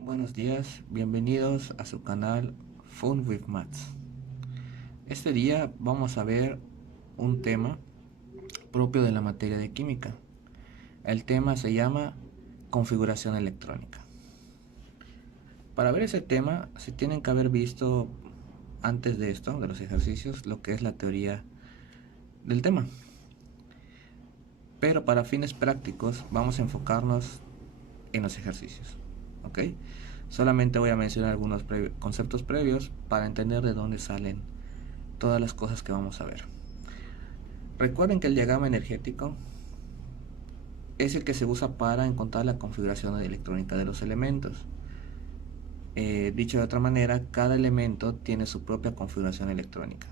Buenos días, bienvenidos a su canal Fun with Maths. Este día vamos a ver un tema propio de la materia de química. El tema se llama configuración electrónica. Para ver ese tema se tienen que haber visto antes de esto, de los ejercicios, lo que es la teoría del tema. Pero para fines prácticos vamos a enfocarnos en los ejercicios, ¿ok? Solamente voy a mencionar algunos conceptos previos para entender de dónde salen todas las cosas que vamos a ver. Recuerden que el diagrama energético es el que se usa para encontrar la configuración electrónica de los elementos. Dicho de otra manera, cada elemento tiene su propia configuración electrónica.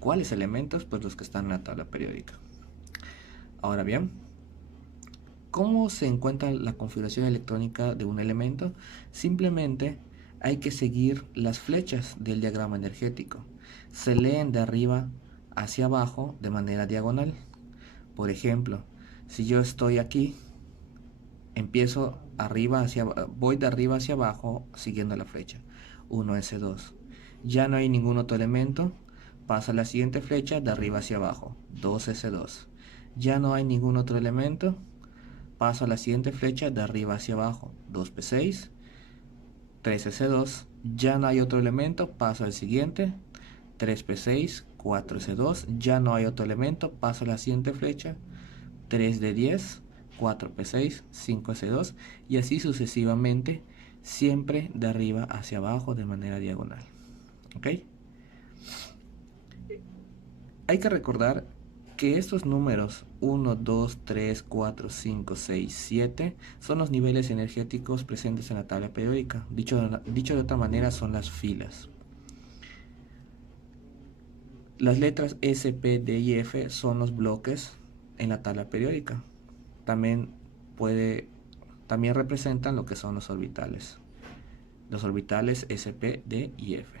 ¿Cuáles elementos? Pues los que están en la tabla periódica. Ahora bien, ¿cómo se encuentra la configuración electrónica de un elemento? Simplemente hay que seguir las flechas del diagrama energético. Se leen de arriba hacia abajo de manera diagonal. Por ejemplo, si yo estoy aquí, voy de arriba hacia abajo siguiendo la flecha. 1s2. Ya no hay ningún otro elemento. Paso a la siguiente flecha de arriba hacia abajo. 2s2. Ya no hay ningún otro elemento. Paso a la siguiente flecha de arriba hacia abajo. 2p6. 3s2. Ya no hay otro elemento. Paso al siguiente. 3p6. 4s2. Ya no hay otro elemento. Paso a la siguiente flecha. 3d10. 4p6, 5s2 y así sucesivamente, siempre de arriba hacia abajo de manera diagonal. ¿Ok? Hay que recordar que estos números 1, 2, 3, 4, 5, 6, 7 son los niveles energéticos presentes en la tabla periódica. Dicho de otra manera, son las filas. Las letras S, P, D y F son los bloques en la tabla periódica. También representan lo que son los orbitales. Los orbitales S, P, D y F.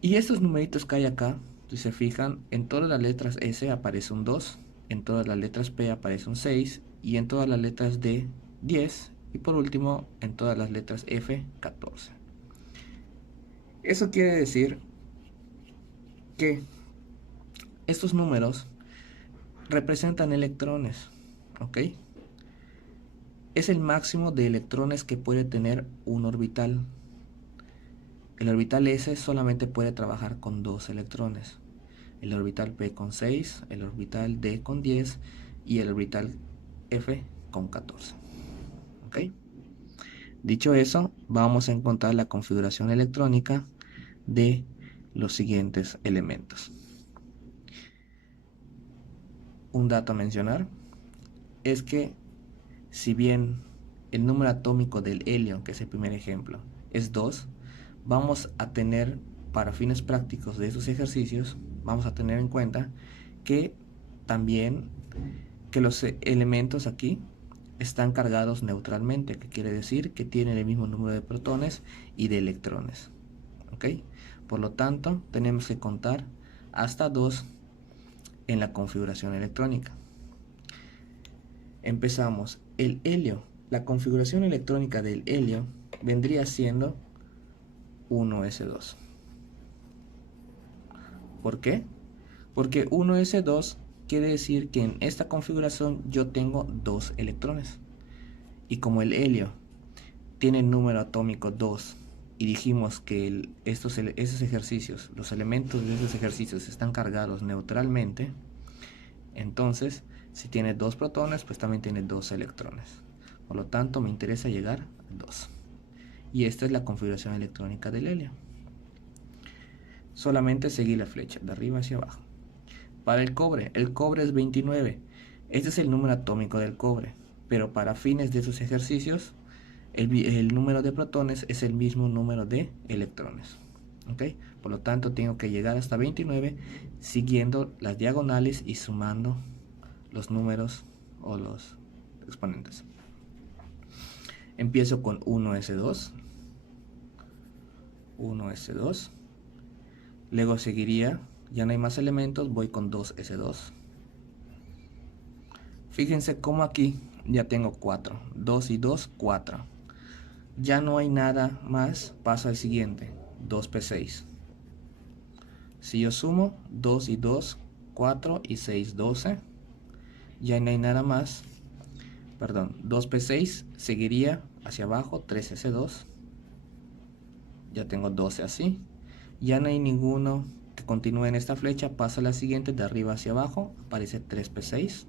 Y estos numeritos que hay acá, si se fijan, en todas las letras S aparece un 2, en todas las letras P aparece un 6, y en todas las letras D, 10, y por último, en todas las letras F, 14. Eso quiere decir que estos números representan electrones, ¿ok? Es el máximo de electrones que puede tener un orbital. El orbital S solamente puede trabajar con 2 electrones. El orbital P con 6, el orbital D con 10 y el orbital F con 14. ¿Ok? Dicho eso, vamos a encontrar la configuración electrónica de los siguientes elementos. Un dato a mencionar es que si bien el número atómico del helio, que es el primer ejemplo, es 2, vamos a tener, para fines prácticos de estos ejercicios, vamos a tener en cuenta que también que los elementos aquí están cargados neutralmente, que quiere decir que tienen el mismo número de protones y de electrones. ¿Ok? Por lo tanto, tenemos que contar hasta 2 en la configuración electrónica. Empezamos. El helio, la configuración electrónica del helio vendría siendo 1s2. ¿Por qué? Porque 1s2 quiere decir que en esta configuración yo tengo 2 electrones. Y como el helio tiene el número atómico 2 y dijimos que esos ejercicios, los elementos de esos ejercicios están cargados neutralmente, entonces si tiene 2 protones, pues también tiene 2 electrones. Por lo tanto, me interesa llegar a 2. Y esta es la configuración electrónica del helio. Solamente seguir la flecha de arriba hacia abajo. Para el cobre es 29. Este es el número atómico del cobre. Pero para fines de esos ejercicios, el número de protones es el mismo número de electrones. ¿Ok? Por lo tanto, tengo que llegar hasta 29 siguiendo las diagonales y sumando los números o los exponentes. Empiezo con 1s2, 1s2. Luego seguiría, ya no hay más elementos, voy con 2s2. Fíjense cómo aquí ya tengo 4. 2 y 2, 4. Ya no hay nada más, paso al siguiente, 2p6. Si yo sumo 2 y 2, 4 y 6, 12. Ya no hay nada más. Perdón, 2p6 seguiría hacia abajo, 3s2. Ya tengo 12 así. Ya no hay ninguno que continúe en esta flecha, pasa a la siguiente, de arriba hacia abajo, aparece 3p6.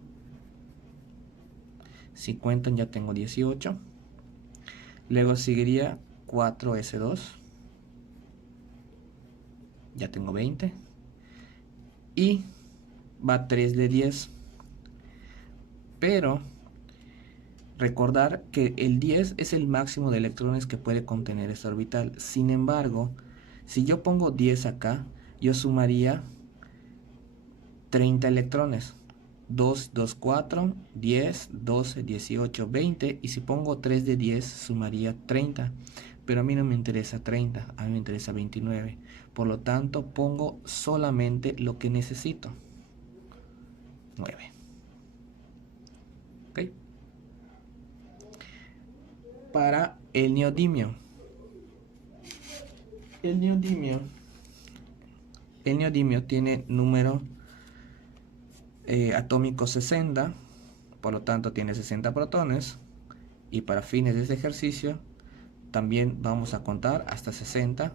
Si cuentan ya tengo 18. Luego seguiría 4s2. Ya tengo 20. Y va 3 de 10. Pero recordar que el 10 es el máximo de electrones que puede contener esta orbital. Sin embargo, si yo pongo 10 acá, yo sumaría 30 electrones. 2, 2, 4, 10, 12, 18, 20. Y si pongo 3 de 10, sumaría 30. Pero a mí no me interesa 30, a mí me interesa 29. Por lo tanto, pongo solamente lo que necesito. 9. ¿Ok? Para el neodimio. El neodimio tiene número atómico 60, por lo tanto tiene 60 protones, y para fines de este ejercicio también vamos a contar hasta 60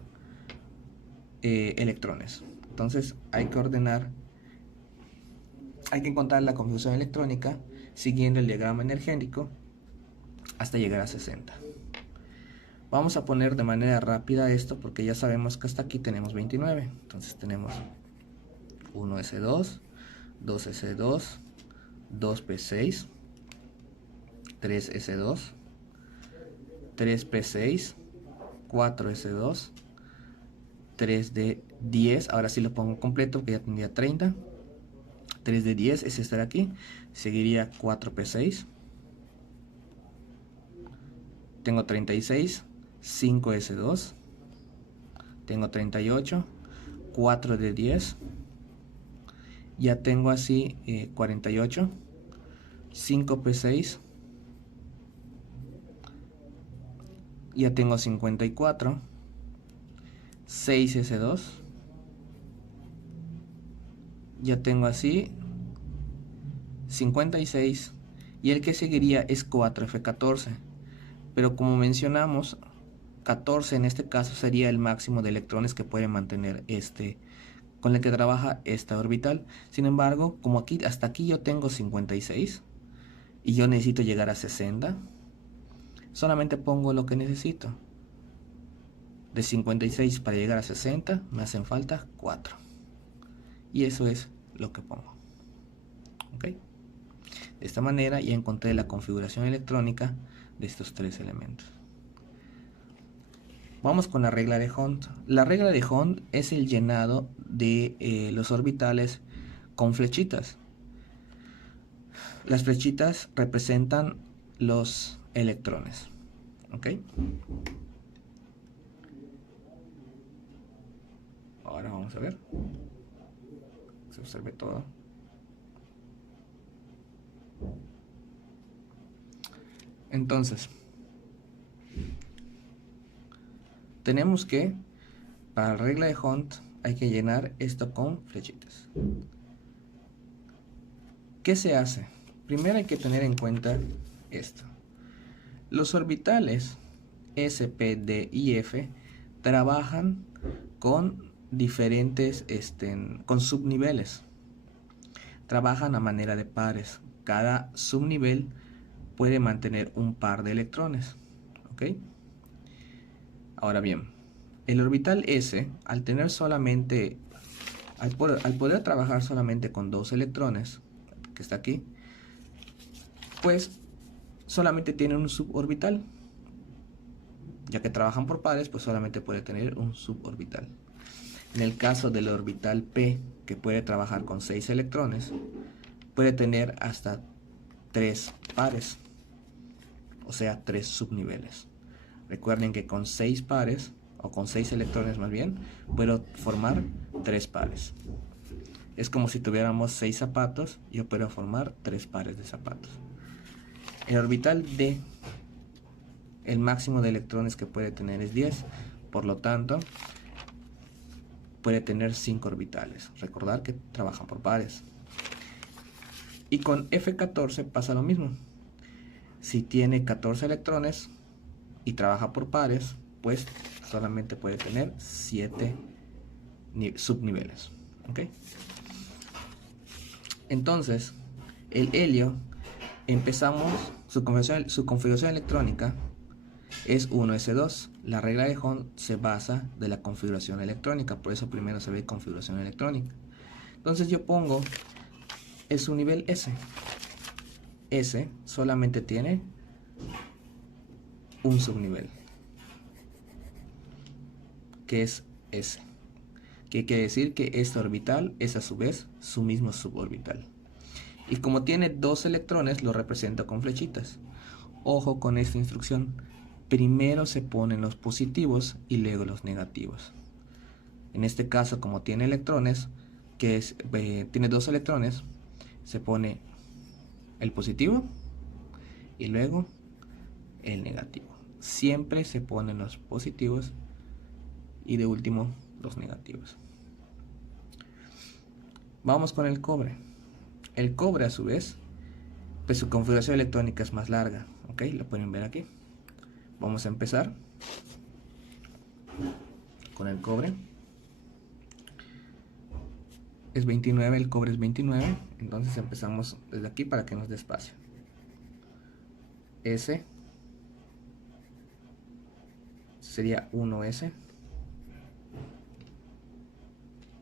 electrones. Entonces hay que ordenar, hay que encontrar la configuración electrónica siguiendo el diagrama energético hasta llegar a 60. Vamos a poner de manera rápida esto porque ya sabemos que hasta aquí tenemos 29. Entonces tenemos 1s2, 2s2, 2p6, 3s2, 3p6, 4s2, 3 de 10, ahora sí lo pongo completo porque ya tendría 30. 3 de 10 es estar aquí, seguiría 4p6, tengo 36, 5s2, tengo 38, 4 de 10, ya tengo así 48, 5p6, ya tengo 54, 6s2, ya tengo así 56, y el que seguiría es 4f14, pero como mencionamos, 14 en este caso sería el máximo de electrones que puede mantener con el que trabaja esta orbital. Sin embargo, como aquí hasta aquí yo tengo 56 y yo necesito llegar a 60, solamente pongo lo que necesito. De 56 para llegar a 60 me hacen falta 4, y eso es lo que pongo. ¿Ok? De esta manera ya encontré la configuración electrónica de estos tres elementos. Vamos con la regla de Hund. La regla de Hund es el llenado de los orbitales con flechitas. Las flechitas representan los electrones. ¿Ok? Ahora vamos a ver. Se observe todo. Entonces, tenemos que, para la regla de Hund, hay que llenar esto con flechitas. ¿Qué se hace? Primero hay que tener en cuenta esto. Los orbitales S, P, D y F trabajan con diferentes, con subniveles. Trabajan a manera de pares. Cada subnivel puede mantener un par de electrones. ¿Ok? Ahora bien, el orbital S, al tener solamente, al poder trabajar solamente con 2 electrones, que está aquí, pues solamente tiene un suborbital. Ya que trabajan por pares, pues solamente puede tener un suborbital. En el caso del orbital P, que puede trabajar con 6 electrones, puede tener hasta 3 pares, o sea, 3 subniveles. Recuerden que con 6 pares o con 6 electrones más bien, puedo formar 3 pares. Es como si tuviéramos 6 zapatos, yo puedo formar 3 pares de zapatos. El orbital D, el máximo de electrones que puede tener es 10, por lo tanto, puede tener 5 orbitales. Recordar que trabajan por pares. Y con F14 pasa lo mismo. Si tiene 14 electrones y trabaja por pares, pues solamente puede tener 7 subniveles. ¿Ok? Entonces, el helio, empezamos, su configuración electrónica es 1s2. La regla de Hond se basa de la configuración electrónica, por eso primero se ve configuración electrónica. Entonces yo pongo el subnivel S. S solamente tiene un subnivel, que es S, que quiere decir que este orbital es a su vez su mismo suborbital. Y como tiene 2 electrones, lo represento con flechitas. Ojo con esta instrucción. Primero se ponen los positivos y luego los negativos. En este caso, como tiene electrones, tiene 2 electrones, se pone el positivo y luego el negativo. Siempre se ponen los positivos y de último los negativos. Vamos con el cobre. El cobre, a su vez, pues su configuración electrónica es más larga. ¿Ok? Lo pueden ver aquí. Vamos a empezar con el cobre. Es 29, el cobre es 29. Entonces empezamos desde aquí para que nos dé espacio. S sería 1S,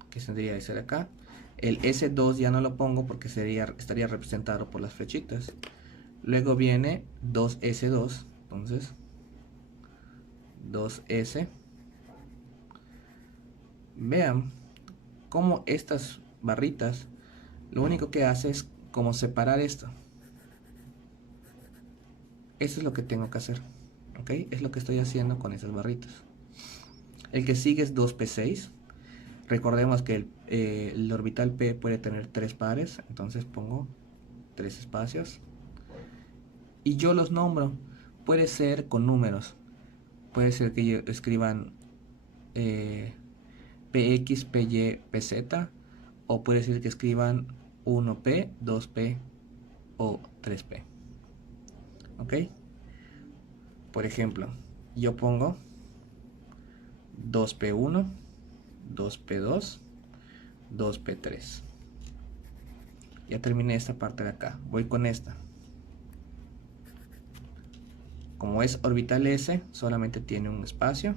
que tendría que ser acá. El S2 ya no lo pongo porque estaría representado por las flechitas. Luego viene 2S2, entonces 2S. Vean cómo estas barritas lo único que hace es como separar esto. Eso es lo que tengo que hacer. ¿Ok? Es lo que estoy haciendo con esas barritas. El que sigue es 2P6. Recordemos que el orbital P puede tener 3 pares, entonces pongo 3 espacios. Y yo los nombro. Puede ser con números. Puede ser que escriban PX, PY, PZ. O puede ser que escriban 1P, 2P o 3P. ¿Ok? Por ejemplo, yo pongo 2P1, 2P2, 2P3. Ya terminé esta parte de acá. Voy con esta. Como es orbital S, solamente tiene un espacio.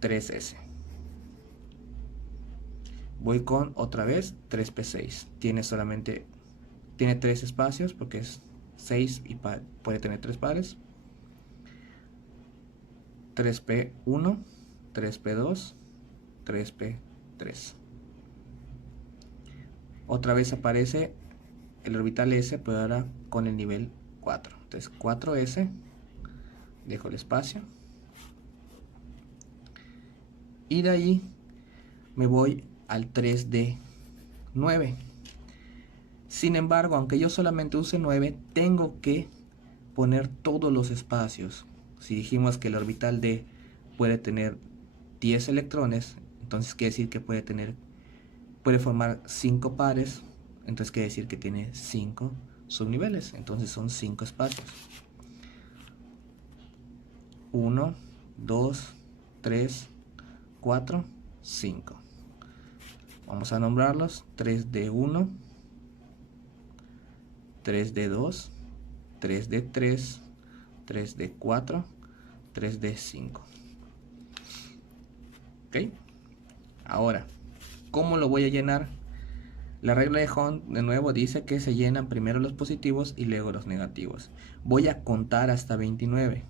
3S. Voy con otra vez 3P6. Tiene 3 espacios porque es 6 y puede tener 3 pares. 3P1, 3P2, 3P3. Otra vez aparece el orbital S, pero ahora con el nivel 4. Entonces 4S, dejo el espacio. Y de ahí me voy al 3D9. Sin embargo, aunque yo solamente use 9, tengo que poner todos los espacios. Si dijimos que el orbital D puede tener 10 electrones, entonces quiere decir que puede formar 5 pares, entonces quiere decir que tiene 5 subniveles, entonces son 5 espacios. 1, 2, 3, 4, 5. Vamos a nombrarlos: 3D1, 3D2, 3D3, 3D4, 3D5. ¿Ok? Ahora, ¿cómo lo voy a llenar? La regla de Hond, de nuevo, dice que se llenan primero los positivos y luego los negativos. Voy a contar hasta 29,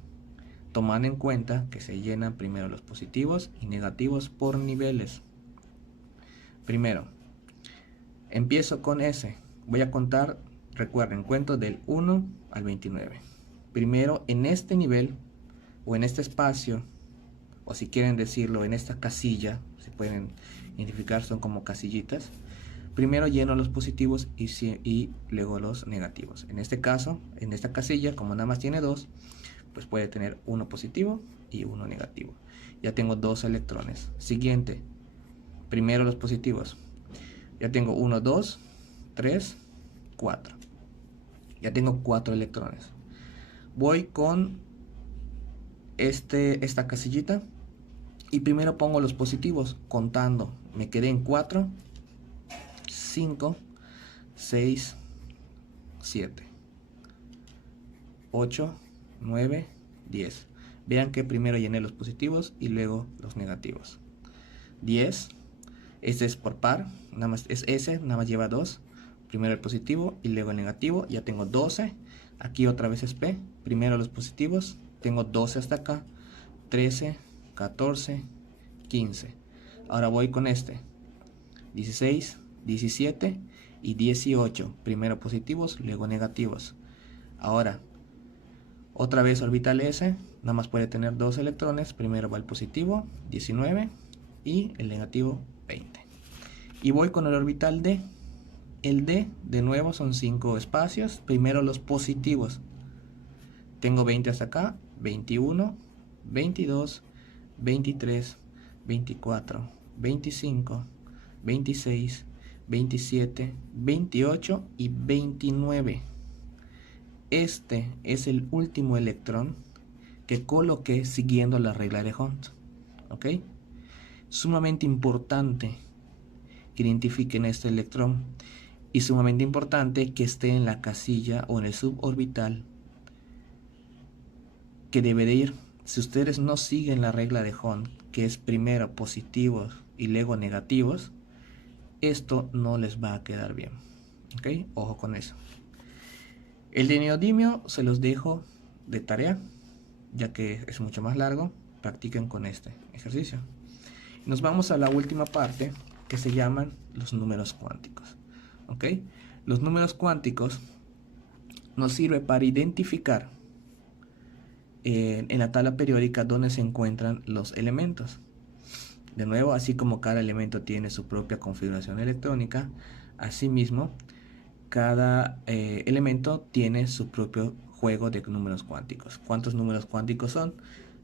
tomando en cuenta que se llenan primero los positivos y negativos por niveles. Primero, empiezo con S. Voy a contar, recuerden, cuento del 1 al 29. Primero, en este nivel o en este espacio o si quieren decirlo en esta casilla, se pueden identificar, son como casillitas. Primero lleno los positivos y luego los negativos. En este caso, en esta casilla, como nada más tiene 2, pues puede tener uno positivo y uno negativo. Ya tengo 2 electrones. Siguiente, primero los positivos. Ya tengo 1, 2, 3, 4. Ya tengo 4 electrones. Voy con esta casillita y primero pongo los positivos contando. Me quedé en 4, 5, 6, 7, 8, 9, 10. Vean que primero llené los positivos y luego los negativos. 10. Este es por par, nada más es S, nada más lleva 2. Primero el positivo y luego el negativo. Ya tengo 12. Aquí otra vez es P. Primero los positivos. Tengo 12 hasta acá. 13, 14, 15. Ahora voy con este. 16, 17 y 18. Primero positivos, luego negativos. Ahora, otra vez orbital S. Nada más puede tener 2 electrones. Primero va el positivo, 19, y el negativo, 20. Y voy con el orbital D. El D, de nuevo, son 5 espacios. Primero los positivos. Tengo 20 hasta acá. 21, 22, 23, 24, 25, 26, 27, 28 y 29. Este es el último electrón que coloqué siguiendo la regla de Hunt. ¿Ok? Sumamente importante que identifiquen este electrón y sumamente importante que esté en la casilla o en el suborbital que debe de ir. Si ustedes no siguen la regla de Hunt, que es primero positivos y luego negativos, esto no les va a quedar bien. ¿Ok? Ojo con eso. El de neodimio se los dejo de tarea, ya que es mucho más largo. Practiquen con este ejercicio. Nos vamos a la última parte, que se llaman los números cuánticos. ¿Ok? Los números cuánticos nos sirve para identificar en la tabla periódica donde se encuentran los elementos. De nuevo, así como cada elemento tiene su propia configuración electrónica, asimismo cada elemento tiene su propio juego de números cuánticos. ¿Cuántos números cuánticos son?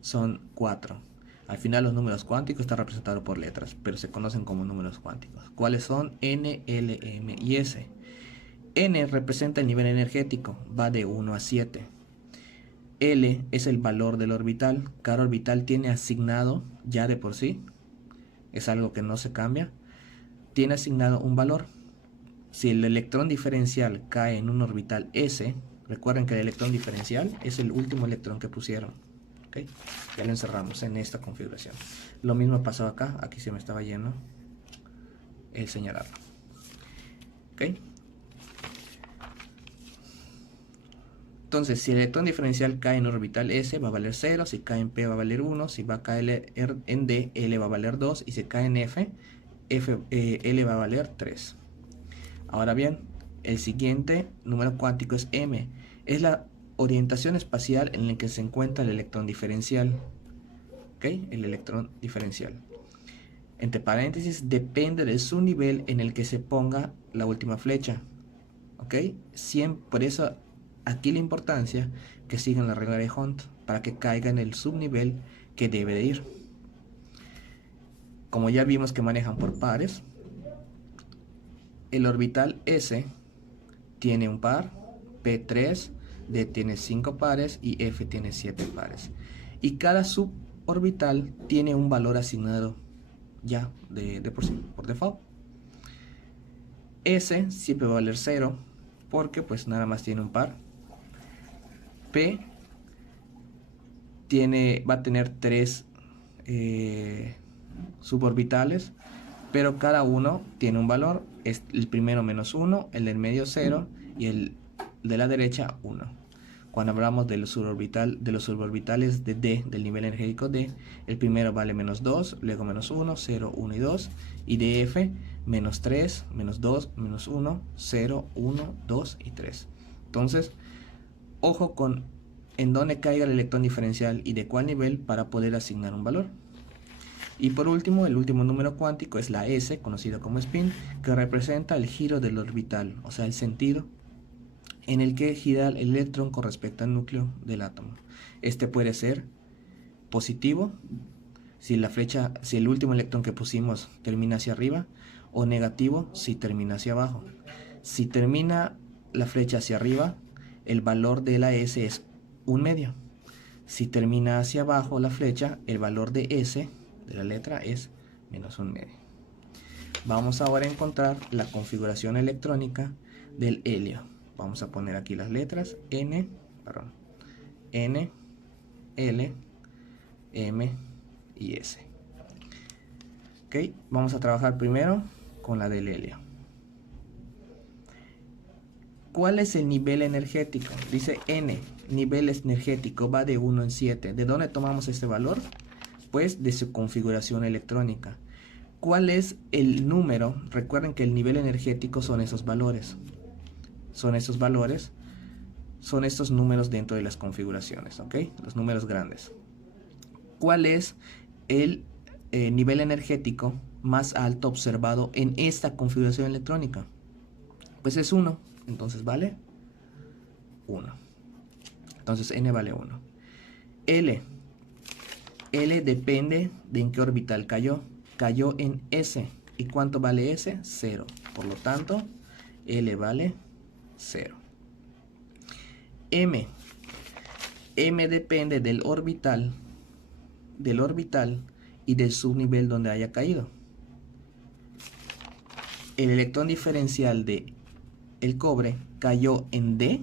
Son 4. Al final los números cuánticos están representados por letras, pero se conocen como números cuánticos. ¿Cuáles son? N, L, M y S. N representa el nivel energético, va de 1 a 7. L es el valor del orbital. Cada orbital tiene asignado, ya de por sí, es algo que no se cambia, tiene asignado un valor. Si el electrón diferencial cae en un orbital S, recuerden que el electrón diferencial es el último electrón que pusieron. ¿Okay? Ya lo encerramos en esta configuración. Lo mismo pasó acá, aquí se me estaba yendo el señalarlo. ¿Okay? Entonces, si el electrón diferencial cae en orbital S, va a valer 0, si cae en P va a valer 1, si va a caer en D, L va a valer 2, y si cae en F, L va a valer 3. Ahora bien, el siguiente número cuántico es M. Es la orientación espacial en la que se encuentra el electrón diferencial. ¿Ok? El electrón diferencial. Entre paréntesis, depende de su nivel en el que se ponga la última flecha. ¿Ok? Por eso, aquí la importancia que sigan la regla de Hunt para que caiga en el subnivel que debe de ir. Como ya vimos que manejan por pares, el orbital S tiene un par, P3, D tiene 5 pares y F tiene 7 pares. Y cada suborbital tiene un valor asignado ya de por sí, por default. S siempre va a valer 0 porque pues nada más tiene un par. P va a tener 3 suborbitales, pero cada uno tiene un valor. Es el primero -1, el del medio 0 y el de la derecha 1. Cuando hablamos de los suborbitales de D, del nivel energético D, el primero vale -2, luego -1, 0, 1 y 2, y de F -3, -2, -1, 0, 1, 2 y 3. Entonces, ojo con en dónde caiga el electrón diferencial y de cuál nivel para poder asignar un valor. Y por último, el último número cuántico es la S, conocido como spin, que representa el giro del orbital, o sea, el sentido en el que gira el electrón con respecto al núcleo del átomo. Este puede ser positivo, si el último electrón que pusimos termina hacia arriba, o negativo si termina hacia abajo. Si termina la flecha hacia arriba, el valor de la S es 1/2. Si termina hacia abajo la flecha, el valor de S, de la letra, es -1/2. Vamos ahora a encontrar la configuración electrónica del helio. Vamos a poner aquí las letras N, L, M y S. Ok, vamos a trabajar primero con la del helio. ¿Cuál es el nivel energético? Dice N, nivel energético, va de 1 en 7. ¿De dónde tomamos este valor? Pues de su configuración electrónica. ¿Cuál es el número? Recuerden que el nivel energético son esos valores. Son estos números dentro de las configuraciones, ¿ok? Los números grandes. ¿Cuál es el nivel energético más alto observado en esta configuración electrónica? Pues es 1. Entonces vale 1. Entonces N vale 1. L depende de en qué orbital cayó. Cayó en S. ¿Y cuánto vale S? 0. Por lo tanto, L vale 0. M depende del orbital y del subnivel donde haya caído. El electrón diferencial de el cobre cayó en D,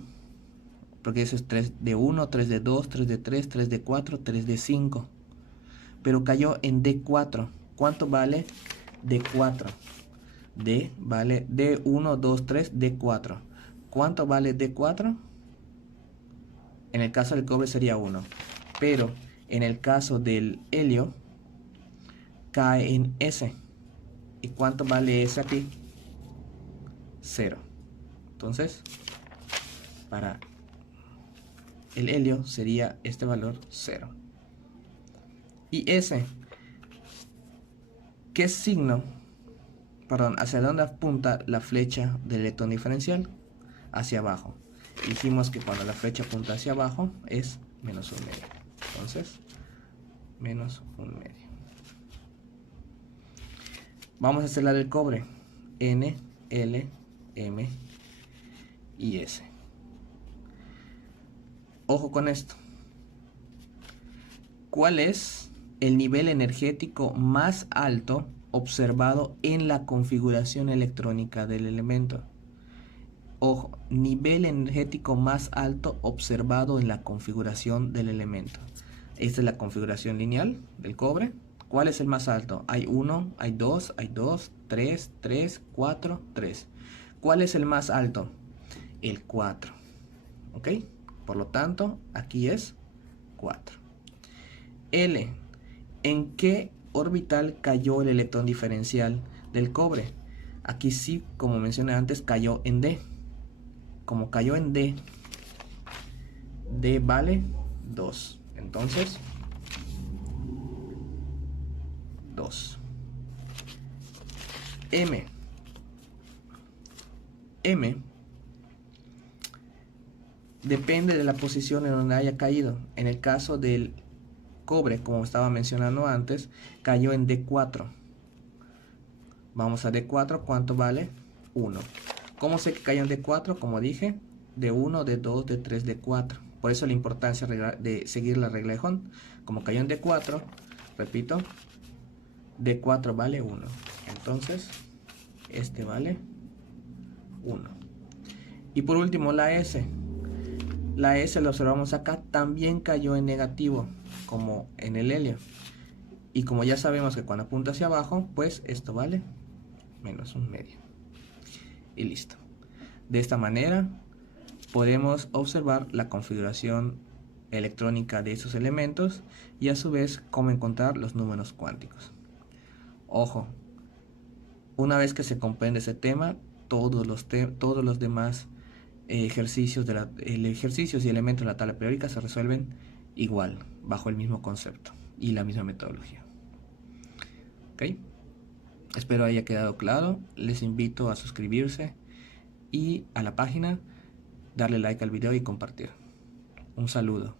porque eso es 3 de 1, 3 de 2, 3 de 3, 3 de 4, 3 de 5. Pero cayó en D4. ¿Cuánto vale D4? D vale D1, 2, 3, D4. ¿Cuánto vale D4? En el caso del cobre sería 1. Pero en el caso del helio cae en S. ¿Y cuánto vale S aquí? 0. Entonces, para el helio sería este valor 0. Y S, ¿qué signo? Perdón, ¿hacia dónde apunta la flecha del electrón diferencial? Hacia abajo. Dijimos que cuando la flecha apunta hacia abajo es -1/2. Entonces, -1/2. Vamos a hacer la del cobre. N, L, M y S. Ojo con esto. ¿Cuál es el nivel energético más alto observado en la configuración electrónica del elemento? Ojo, nivel energético más alto observado en la configuración del elemento. Esta es la configuración lineal del cobre. ¿Cuál es el más alto? Hay 1, hay 2, 3, 3, 4, 3. ¿Cuál es el más alto? El 4. ¿Ok? Por lo tanto, aquí es 4. L. ¿En qué orbital cayó el electrón diferencial del cobre? Aquí sí, como mencioné antes, cayó en D. Como cayó en D, D vale 2. Entonces, 2. M depende de la posición en donde haya caído. En el caso del cobre, como estaba mencionando antes, cayó en D4. Vamos a D4, ¿cuánto vale? 1. ¿Cómo sé que cayó en D4? Como dije, D1, D2, D3, D4. Por eso la importancia de seguir la regla de Hund. Como cayó en D4, repito, D4 vale 1. Entonces, este vale 1. Y por último, la S. La S, la observamos acá, también cayó en negativo, como en el helio. Y como ya sabemos que cuando apunta hacia abajo, pues esto vale -1/2. Y listo. De esta manera podemos observar la configuración electrónica de esos elementos y a su vez cómo encontrar los números cuánticos. Ojo, una vez que se comprende ese tema, todos los demás ejercicios y elementos de la tabla periódica se resuelven igual, bajo el mismo concepto y la misma metodología. ¿ok? Espero haya quedado claro. Les invito a suscribirse y a la página, darle like al video y compartir. Un saludo.